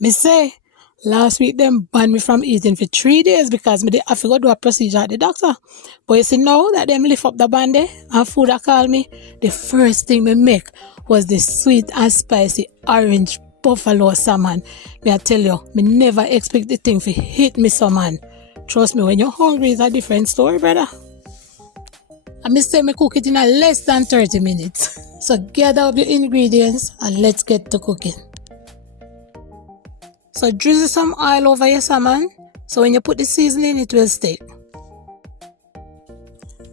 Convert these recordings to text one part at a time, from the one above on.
Me say, last week them banned me from eating for 3 days because I forgot to do a procedure at the doctor. But you see now that them lift up the band there and food that call me, the first thing me make was the sweet and spicy orange buffalo salmon. Me I tell you, me never expect the thing to hit me so man. Trust me, when you're hungry it's a different story, brother. I me say me cook it in a less than 30 minutes. So gather up your ingredients and let's get to cooking. So drizzle some oil over your salmon, so when you put the seasoning it will stick.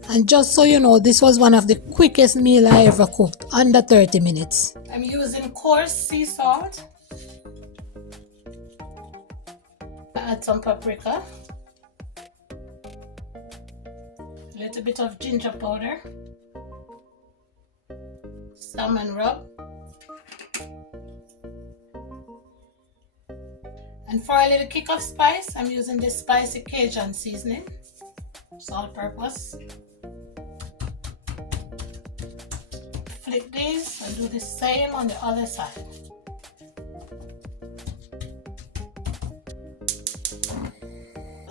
And just so you know, this was one of the quickest meal I ever cooked, under 30 minutes. I'm using coarse sea salt. Add some paprika. A little bit of ginger powder. Salmon rub. And for a little kick of spice, I'm using this spicy Cajun seasoning. It's all purpose. Flip these and do the same on the other side.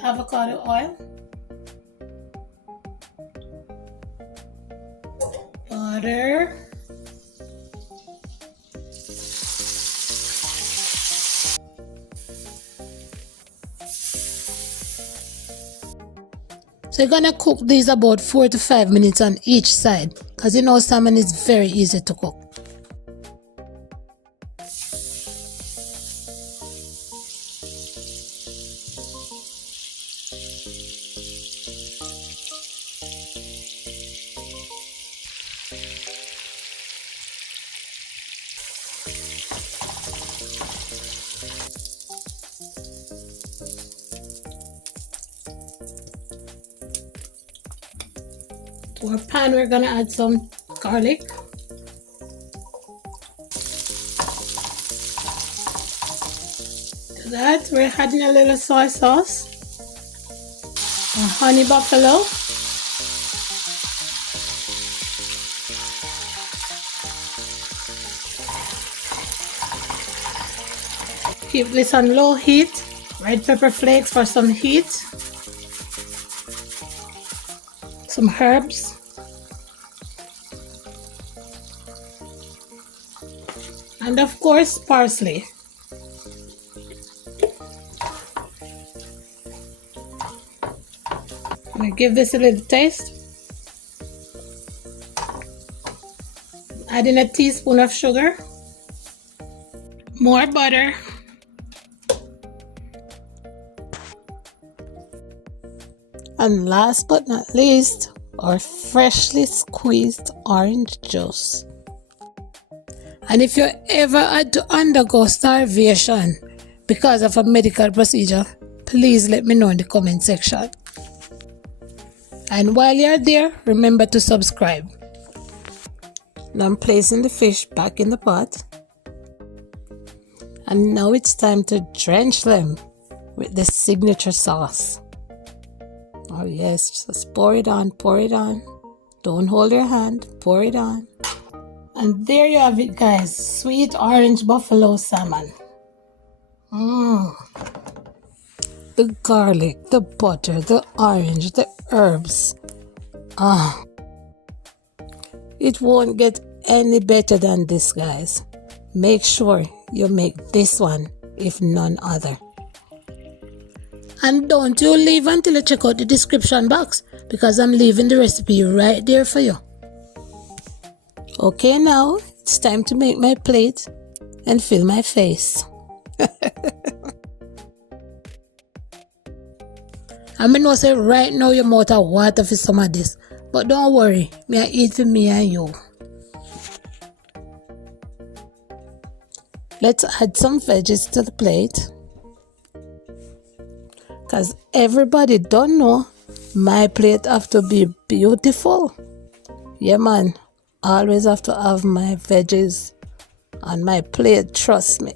Avocado oil. Butter. So you're gonna cook these about 4 to 5 minutes on each side, because you know salmon is very easy to cook. To our pan, we're gonna add some garlic. To that, we're adding a little soy sauce, and honey buffalo, keep this on low heat. Red pepper flakes for some heat, some herbs, and of course parsley. I'm gonna give this a little taste. Add in a teaspoon of sugar, more butter, and last but not least, our freshly squeezed orange juice. And if you ever had to undergo starvation because of a medical procedure, please let me know in the comment section. And while you're there, remember to subscribe. Now I'm placing the fish back in the pot. And now it's time to drench them with the signature sauce. Oh yes, just pour it on, pour it on. Don't hold your hand, pour it on. And there you have it, guys, sweet orange buffalo salmon. The garlic, the butter, the orange, the herbs. It won't get any better than this, guys. Make sure you make this one, if none other. And don't you leave until you check out the description box, because I'm leaving the recipe right there for you. Okay, now it's time to make my plate and fill my face. I mean, I say right now your mouth of water for some of this, but don't worry, me I eat for me and you. Let's add some veggies to the plate, because everybody don't know my plate have to be beautiful. Yeah man, always have to have my veggies on my plate, trust me.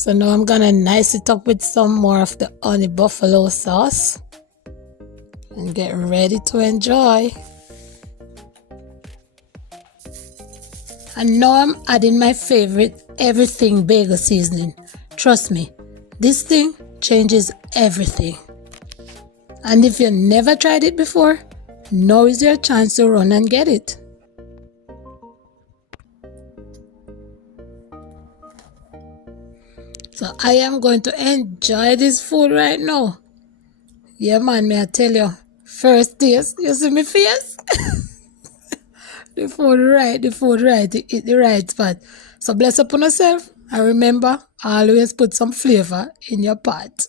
So now I'm gonna nice it up with some more of the honey buffalo sauce and get ready to enjoy. And now I'm adding my favorite everything bagel seasoning. Trust me, this thing changes everything. And if you never tried it before, now is your chance to run and get it. So I am going to enjoy this food right now. Yeah man, may I tell you, first taste, you see me face? The food right, it hit the right spot. So bless upon yourself and remember, always put some flavor in your pot.